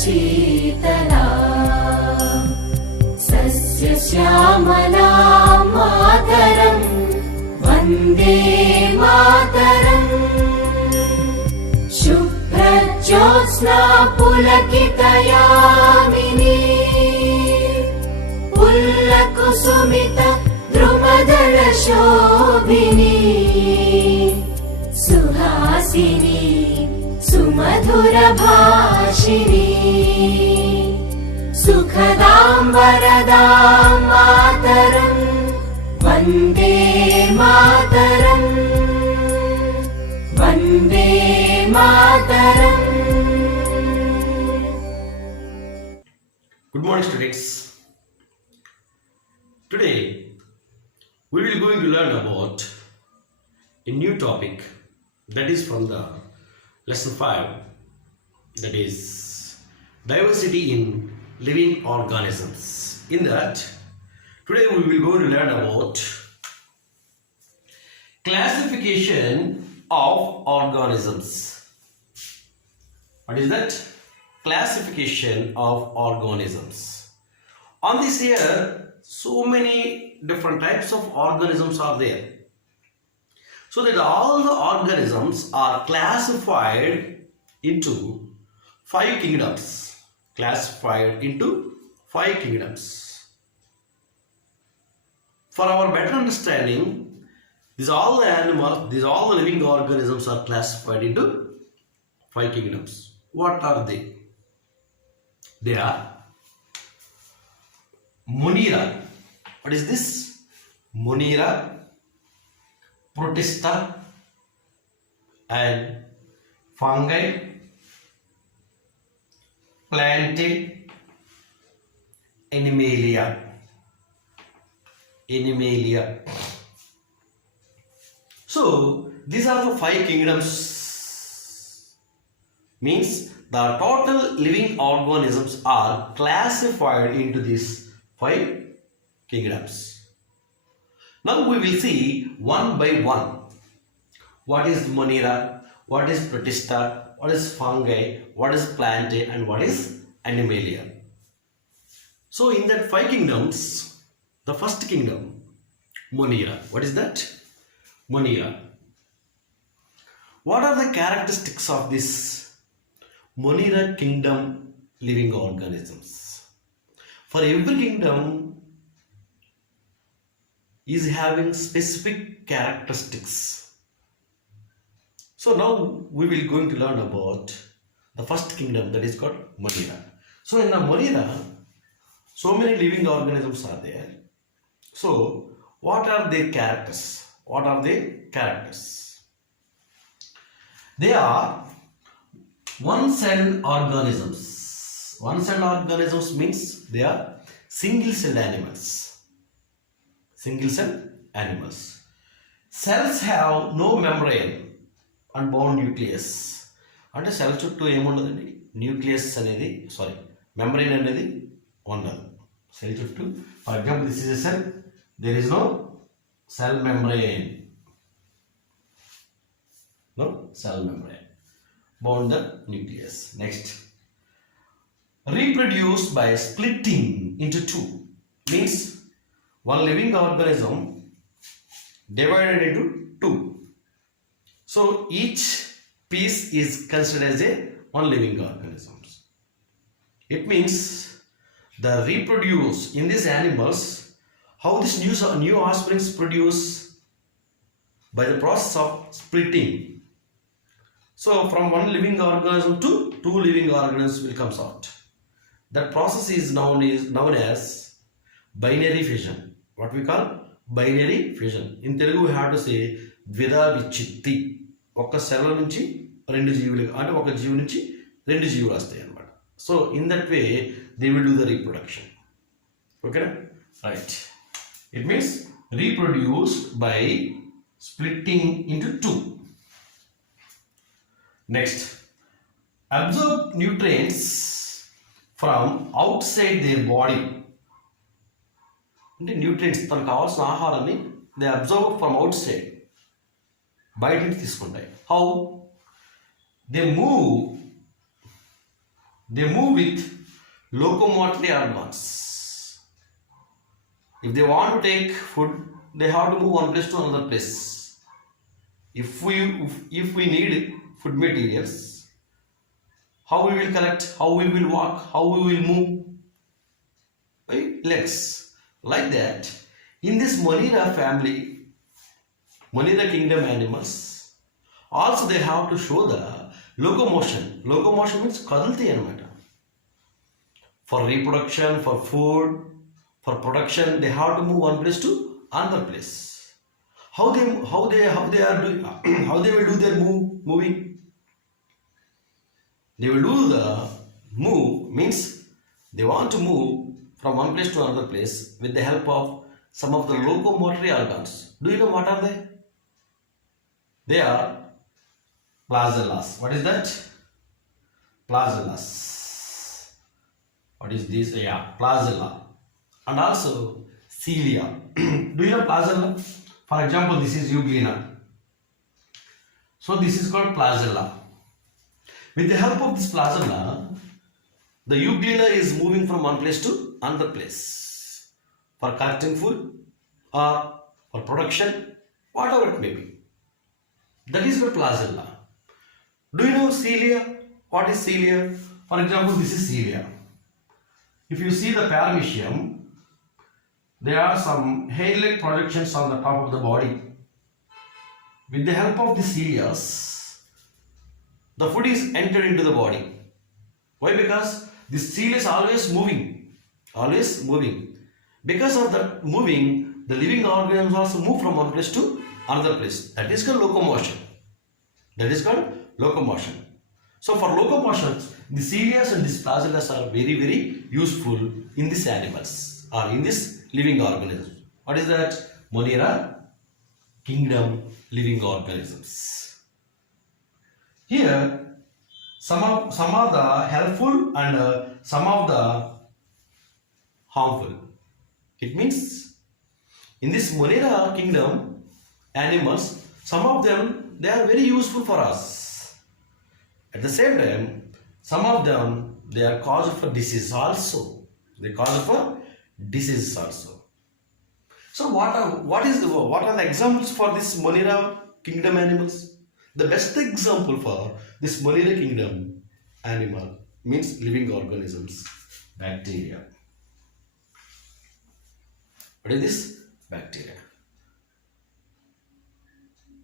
Sheetla सस्यश्यामला Mataram Vande Mataram शुभ्रज्योत्स्ना पुलकितयामिनी पुल्लकुसुमित द्रुमदलशोभिनी Suhasini सुमधुरभाषिणी सुखदां वरदां Mataram Vande Mataram Vande Mataram. Good morning, students. Today we will going to learn about a new topic that is from the lesson 5, that is diversity in living organisms. In that, today we will go to learn about classification of organisms. What is that? Classification of organisms. On this here, so many different types of organisms are there. So that all the organisms are classified into 5 kingdoms. Classified into 5 kingdoms. For our better understanding, these all the living organisms are classified into 5 kingdoms. What are they? They are Monera. What is this? Monera, protista, and fungi, plantae, animalia. So these are the 5 kingdoms. Means the total living organisms are classified into these 5 kingdoms. Now we will see one by one. What is Monera? What is protista? What is fungi? What is plantae? And what is animalia? So in that 5 kingdoms, the first kingdom, Monera. What is that? Monera. What are the characteristics of this Monera kingdom living organisms? For every kingdom is having specific characteristics. So now we will going to learn about the first kingdom, that is called Monera. So in the Monera, so many living organisms are there. So what are their characters? What are their characters? They are one-celled organisms. One-celled organisms means they are single-celled animals. Single-celled animals. Cells have no membrane and bound nucleus. అంటే cell చుట్టూ ఏముండదండి, nucleus అనేది membrane అనేది ఉండదు cell చుట్టూ. For example this is a cell, there is no cell membrane. No cell membrane bound the nucleus. Next, reproduce by splitting into 2. Means one living organism divided into 2. So each piece is considered as a one living organism. It means the reproduce in these animals. How this new offsprings produce? By the process of splitting. So from one living organism to 2 living organisms will come out. That process is known as binary fission. What we call binary fission. In Telugu we have to say ద్విధా విచ్చిత్తి. ఒక cell నుంచి 2 జీవులు, అంటే ఒక జీవి నుంచి 2 జీవులు వస్తాయి అన్నమాట. So in that way they will do the reproduction. Okay, right. It means reproduce by splitting into 2. Next, absorb nutrients from outside their body. అంటే న్యూట్రియంట్స్ తనకు కావాల్సిన ఆహారాన్ని they observe from out side, బయట నుంచి తీసుకుంటాయి. How they move They move with locomotory organs. If they want to take food, they have to move one place to another place. If we need food materials, how we will collect, how we will walk, how we will move? By legs. Like that, in this Monera family, Monera kingdom animals, also they have to show the locomotion. Locomotion means kadalti anamata. For reproduction, for food, for production, they have to move one place to another place. How they are doing, how they will do their moving? They will do the move means they want to move from one place to another place with the help of some of the locomotory organs. Do you know what are they? They are flagellas. What is that? Flagellas. What is this? Yeah, flagella. And also cilia. Do you know flagella? For example, this is euglena. So this is called flagella. With the help of this flagella, the euglena is moving from one place to another place for collecting food or for production, whatever it may be. That is called flagella. Do you know cilia? What is cilia? For example, this is cilia. If you see the paramecium, there are some hair-like projections on the top of the body. With the help of the cilia, the food is entered into the body. Why? Because this cilia is always moving. Always moving. Because of that moving, the living organisms also move from one place to another place. That is called locomotion. That is called locomotion. So for locomotion, the cilia and these flagellas are very, very useful in these animals or in this living organisms. What is that? Monera kingdom living organisms. Here, some of the helpful and some of the harmful. It means in this Monera kingdom animals, some of them they are very useful for us. At the same time, some of them they are cause for disease also. They cause for diseases also. So what are the examples for this Monera kingdom animals? The best example for this Monera kingdom animal means living organisms, bacteria. What is this? Bacteria.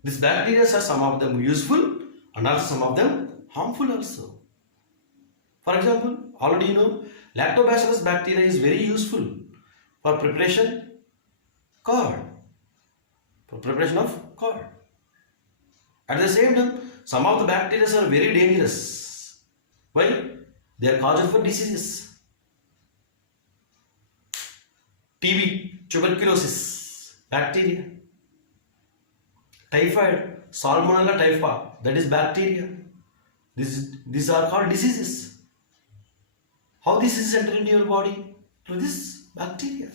These bacteria are some of them useful and also some of them harmful also. For example, already you know, lactobacillus bacteria is very useful for preparation curd. For preparation of curd. At the same time, some of the bacteria are very dangerous. Why? They are cause for diseases. TB, tuberculosis, bacteria. Typhoid, Salmonella typhi, that is bacteria. These are called diseases. How diseases enter into your body? Through this bacteria.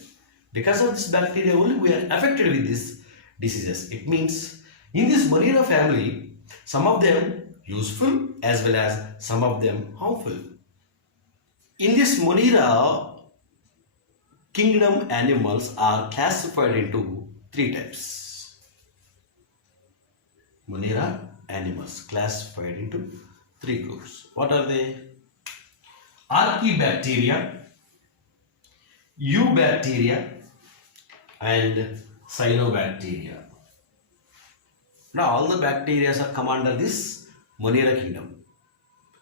Because of this bacteria only we are affected with these diseases. It means in this Monera family, some of them useful as well as some of them harmful. In this Monera kingdom, animals are classified into three types. Monera animals classified into three groups. What are they? Archaebacteria, eubacteria, and cyanobacteria. Now all the bacteria are come under this Monera kingdom.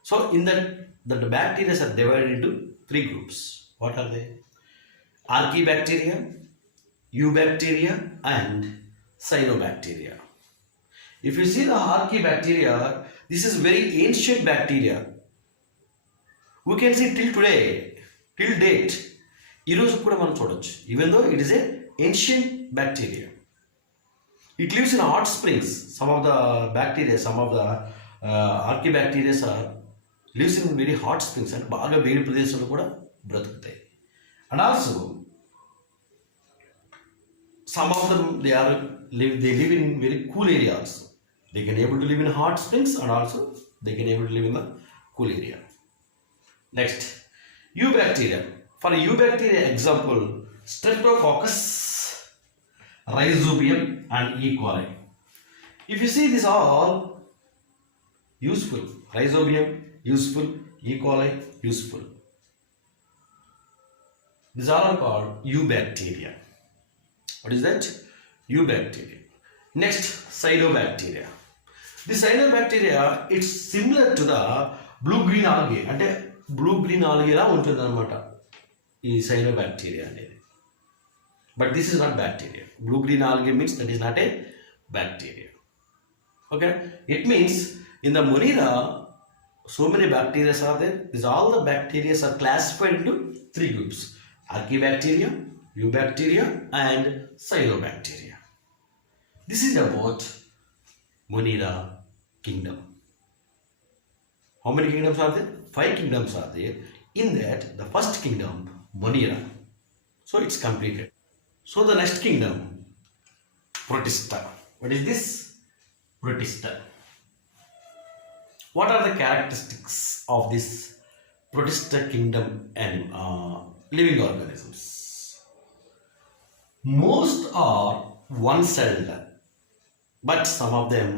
So in that the bacteria are divided into three groups. What are they? Archaebacteria, eubacteria, and cyanobacteria. If you see the archaebacteria, this is very ancient bacteria. We can see till today, till date, even though it is an ancient bacteria. It lives in hot springs. Some of the bacteria, some of the archaebacteria lives in very hot springs and baga vedi pradeshalu kuda bratuktayi. And also some of them they live in very cool areas. They can able to live in hot springs and also they can able to live in the cool area. Next, eubacteria. For eubacteria, example, Streptococcus, Rhizobium, and E. coli. If you see, these are all useful. Rhizobium, useful. E. coli, useful. These are all called eubacteria. What is that? Eubacteria. Next, cyanobacteria. The cyanobacteria, it's similar to the blue-green algae. అంటే blue-green algae లా ఉంటుంది అనమాట ఈ cyanobacteria అనేది. But this is not bacteria. Blue-green algae means that is not a bacteria. Okay? It means in the Monera, so many bacteria are there. These all the bacteria are classified into three groups: Archaebacteria, eubacteria, and cyanobacteria. This is about Monera kingdom. How many kingdoms are there? 5 kingdoms are there. In that, the first kingdom, Monera. So it's completed. So the next kingdom, Protista. What is this? Protista. What are the characteristics of this Protista kingdom and living organisms? Most are one-celled, but some of them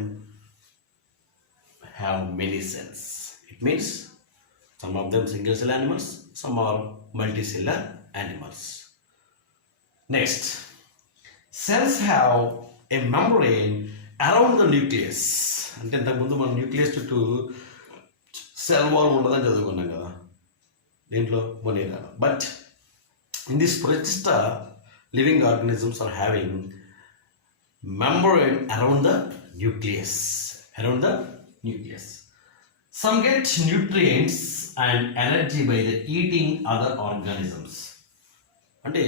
have many cells. It means some of them single-cell animals, some are multicellular animals. Next, cells have a membrane around the nucleus. అంటే ఇంతకుముందు మనం nucleus చుట్టూ cell wall ఉండదని చదువుకున్నాం కదా దీంట్లో Monera. But in this protista living organisms are having membrane around the nucleus. Some get nutrients and energy by the eating other organisms. అంటే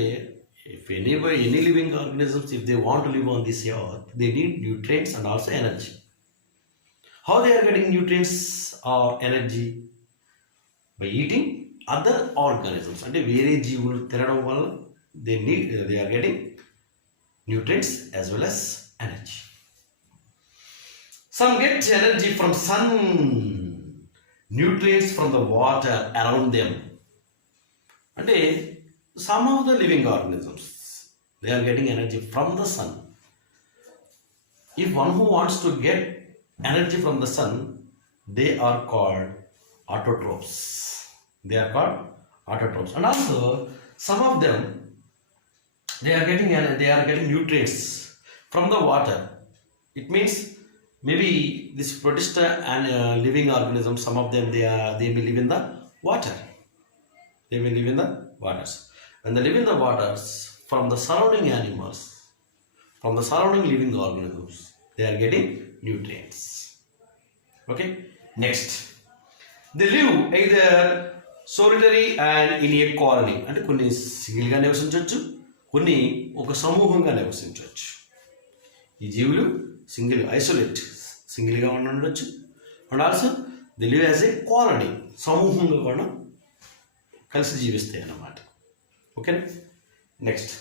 if any living organisms, if they want to live on this earth, they need nutrients and also energy. How they are getting nutrients or energy? By eating other organisms. అంటే వేరే జీవులు తినడం వల్ల they are getting nutrients as well as energy. Some get energy from sun, nutrients from the water around them. అంటే some of the living organisms, they are getting energy from the sun. If one who wants to get energy from the sun, they are called autotrophs. And also some of them, they are getting nutrients from the water. It means maybe this protista and living organisms, some of them they may live in the water. When they live in the waters, from the surrounding animals, from the surrounding living organisms, they are getting nutrients. Okay. Next, they live either solitary and in a colony. అంటే కొన్ని single గా నివసించవచ్చు, కొన్ని ఒక సమూహంగా నివసించవచ్చు. ఈ జీవులు సింగిల్గా ఉండొచ్చు. And also they live as a colony, సమూహంగా కూడా కలిసి జీవిస్తాయి అన్నమాట. Okay. Next,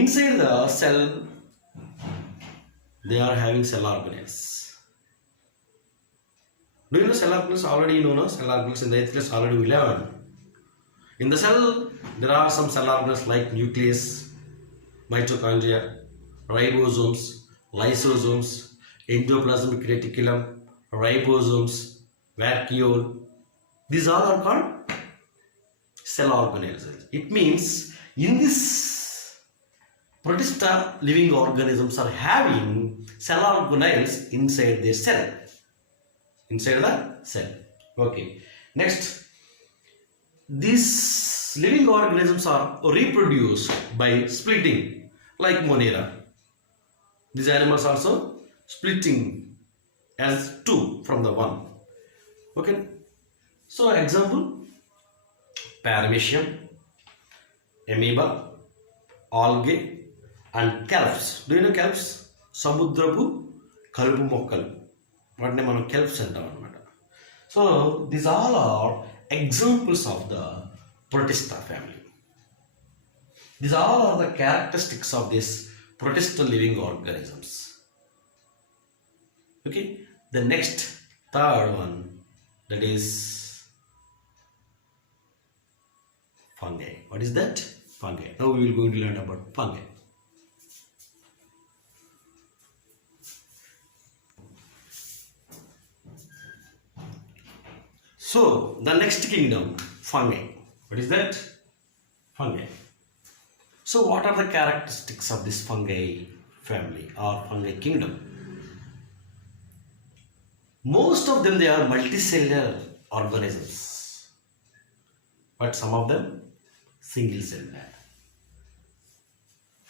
inside the cell they are having cell organelles. Do you know cell organelles? Already you know cell organelles in the 8th class already we learned. In the cell there are some cell organelles like nucleus, mitochondria, ribosomes, lysosomes, endoplasmic reticulum, ribosomes, vacuole. These all are called cell organelles. It means in this protista living organisms are having cell organelles inside their cell. Inside the cell. Okay. Next, these living organisms are reproduced by splitting, like Monera. These animals also splitting as two from the one. Okay. So example, paramecium, amoeba, algae, and kelps. Do you know kelps? Samudrapu kalupu mokkalu. వాటిని మనం kelps అంటాం అనమాట. So these all are examples of the protista family. These all are the characteristics of this protista living organisms. Okay. The next third one, that is What is that? Fungi. Now we will going to learn about fungi. So the next kingdom, fungi. What is that? Fungi. So what are the characteristics of this fungi family or fungi kingdom? Most of them, they are multicellular organisms, but some of them single celled.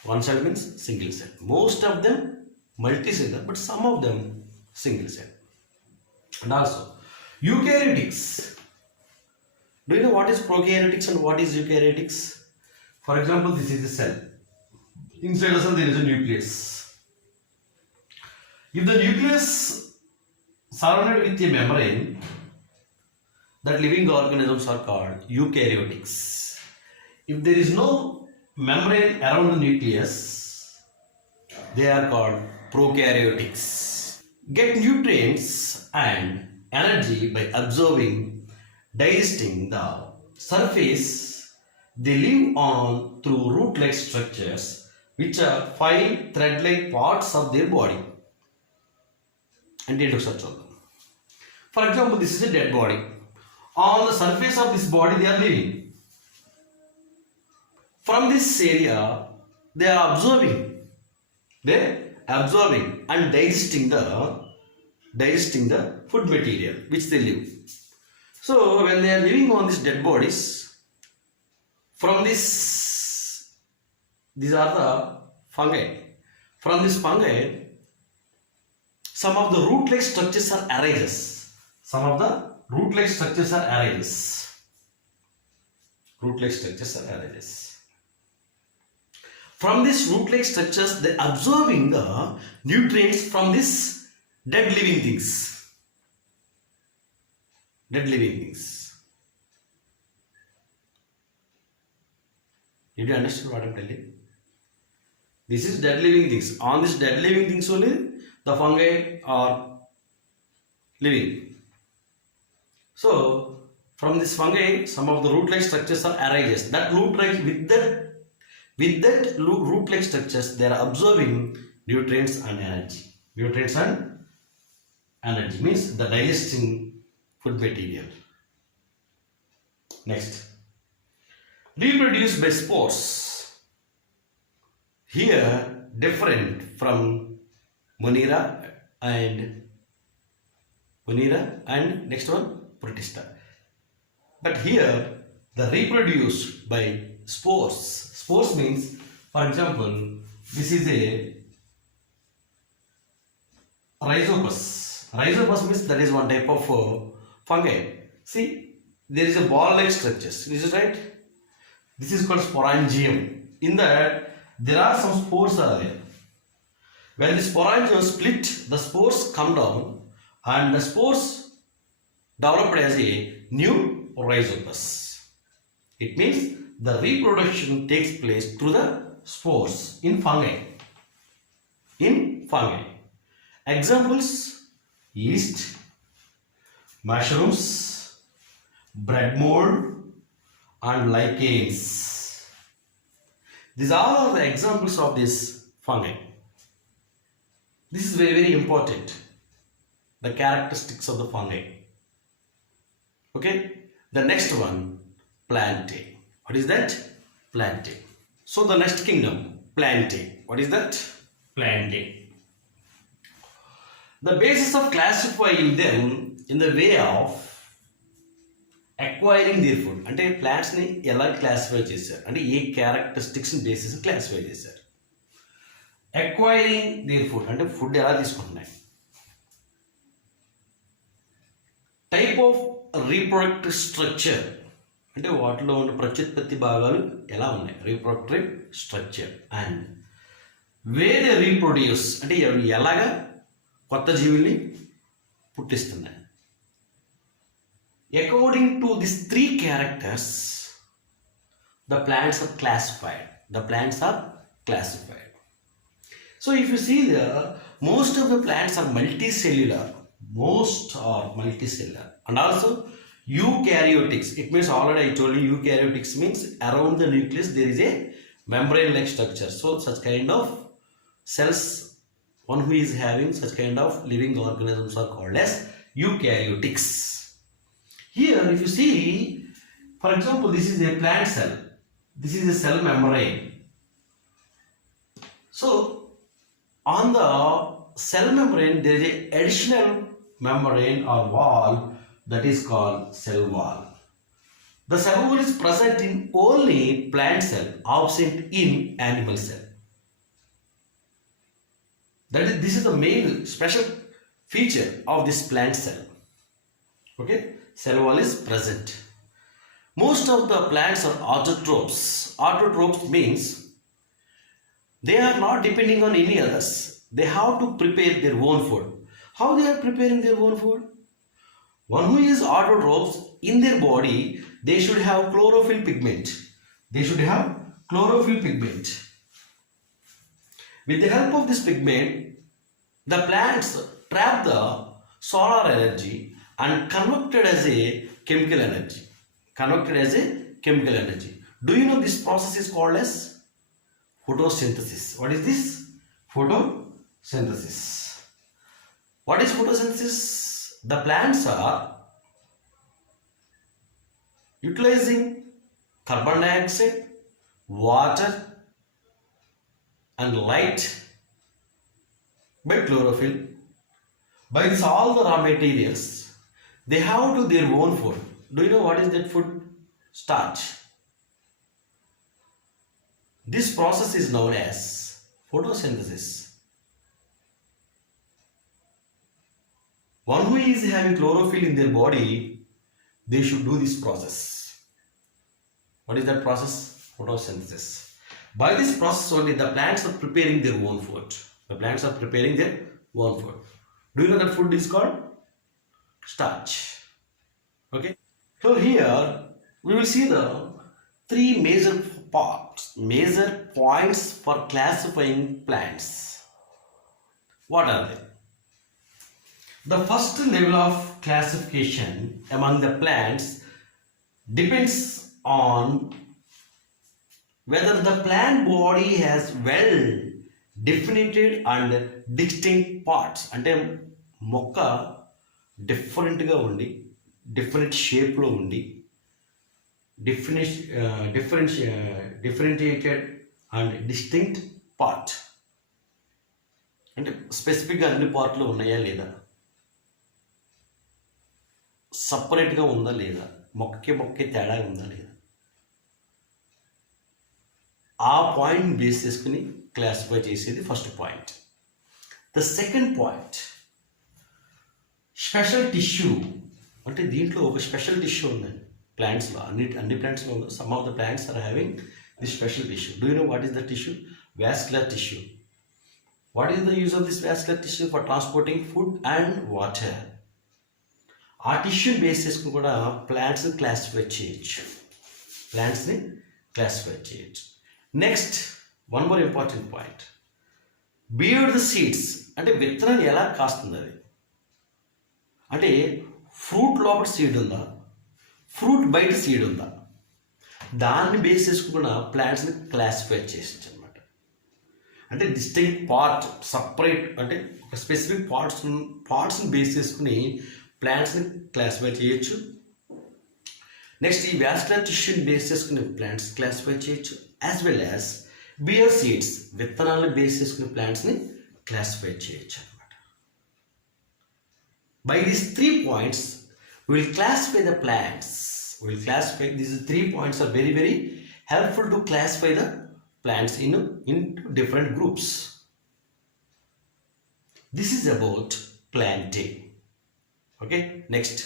One cell means single cell. Most of them multicellular, but some of them single cell. And also eukaryotics. Do you know what is prokaryotics and what is eukaryotics? For example, this is the cell. Inside the cell there is a nucleus. If the nucleus surrounded with a membrane, that living organisms are called eukaryotics. If there is no membrane around the nucleus, they are called prokaryotics. Get nutrients and energy by absorbing, digesting the surface. They live on through root-like structures, which are 5 thread-like parts of their body. And into such of them. For example, this is a dead body. On the surface of this body, they are living. From this area, they are absorbing. And digesting the food material which they live. So when they are living on these dead bodies, from this, these are the fungi. From this fungi, some of the root-like structures are arises. From these root-like structures, they are absorbing the nutrients from this dead living things. Did you understand what I am telling? This is dead living things. On this dead living things only, the fungi are living. So, from this fungi, some of the root-like structures are arises. That root-like with that root-like structures, they are absorbing nutrients and energy. Nutrients and energy means the digesting food material. Next, reproduce by spores. Here, different from Monera and next one protista. But here, the reproduce by spores. Spores means, for example, this is a rhizopus. Rhizopus means that is one type of fungi. See, there is a ball-like structures. Is it right? This is called sporangium. In that, there are some spores are there. When the sporangium split, the spores come down and the spores developed as a new rhizopus. It means the reproduction takes place through the spores in fungi. Examples: yeast, mushrooms, bread mold, and lichens. These all are the examples of this fungi. This is very, very important. The characteristics of the fungi. Okay. The next one, plantae. What is that? Plantae. So the next kingdom, plantae. What is that? Plantae. The basis of classifying them in the way of acquiring their food. అంటే plants ని ఎలా classify చేశారు అంటే ఏ characteristics basis classify చేశారు. acquiring their food అంటే food ఎలా తీసుకుంటున్నాయి. Type of reproductive structure అంటే వాటిలో ఉన్న ప్రత్యుత్పత్తి భాగాలు ఎలా ఉన్నాయి. Reproductive structure and way they reproduce అంటే ఎలాగా కొత్త జీవుల్ని పుట్టిస్తున్నాయి. According to these 3 characters, the plants are classified. So if you see most of the plants are multicellular. And also Eukaryotics. It means already I told you eukaryotics means around the nucleus there is a membrane-like structure. So such kind of cells, one who is having such kind of living organisms are called as eukaryotics. Here if you see, for example, this is a plant cell. This is a cell membrane. So on the cell membrane there is a additional membrane or wall that is called cell wall. The cell wall is present in only plant cell, absent in animal cell. This is the main special feature of this plant cell. Okay, cell wall is present. Most of the plants are autotrophs. Autotrophs means they are not depending on any others. They have to prepare their own food. How they are preparing their own food? One who is autotrophs, in their body they should have chlorophyll pigment. They should have chlorophyll pigment. With the help of this pigment, the plants trap the solar energy and convert it as a chemical energy. Do you know this process is called as photosynthesis? What is this? Photosynthesis. What is photosynthesis? The plants are utilizing carbon dioxide, water and light by chlorophyll. By this all the raw materials, they have to their own food. Do you know what is that food? Starch. This process is known as photosynthesis. One who is having chlorophyll in their body, they should do this process. What is that process? Photosynthesis. By this process only the plants are preparing their own food. Do you know that food is called starch? Okay. So here we will see the three major points for classifying plants. What are they? The first level of classification among the plants depends on whether the plant body has well definited and distinct parts. అంటే మొక్క డిఫరెంట్గా ఉండి different షేప్లో ఉండి differentiated and distinct part. అంటే స్పెసిఫిక్గా అన్ని పార్ట్లు ఉన్నాయా లేదా, సపరేట్గా ఉందా లేదా, మొక్కే తేడా ఉందా లేదా, ఆ పాయింట్ బేస్ చేసుకుని క్లాసిఫై చేసేది first point. The second point special tissue. అంటే దీంట్లో ఒక స్పెషల్ టిష్యూ ఉందండి ప్లాంట్స్లో. అన్ని ప్లాంట్స్లో ఉంది. Some of the plants are having this special tissue. Do you know what is the tissue? Vascular tissue. What is the use of this vascular tissue? For transporting food and water. ఆ టిష్యూని base చేసుకుని కూడా ప్లాంట్స్ని classify చేయొచ్చు. Next one more important point, bear the seeds. అంటే విత్తనం ఎలా కాస్తుంది అది. అంటే ఫ్రూట్ లోపల సీడ్ ఉందా, ఫ్రూట్ బయట సీడ్ ఉందా, దాన్ని బేస్ చేసుకున్న ప్లాంట్స్ని క్లాసిఫై చేయొచ్చు అనమాట. అంటే డిస్టింక్ట్ పార్ట్, సపరేట్, అంటే ఒక స్పెసిఫిక్ పార్ట్స్ని బేస్ చేసుకుని ప్లాంట్స్ని క్లాసిఫై చేయొచ్చు. నెక్స్ట్ ఈ వాస్కులర్ టిష్యూని బేస్ చేసుకుని ప్లాంట్స్ క్లాసిఫై చేయొచ్చు. As well as bear seeds, విత్తనాలను బేస్ చేసుకుని ప్లాంట్స్ని క్లాసిఫై చేయొచ్చు అనమాట. By these 3 points, we will classify the plants. These 3 points are very, very helpful to classify the plants in different groups. This is about planting. Okay, next.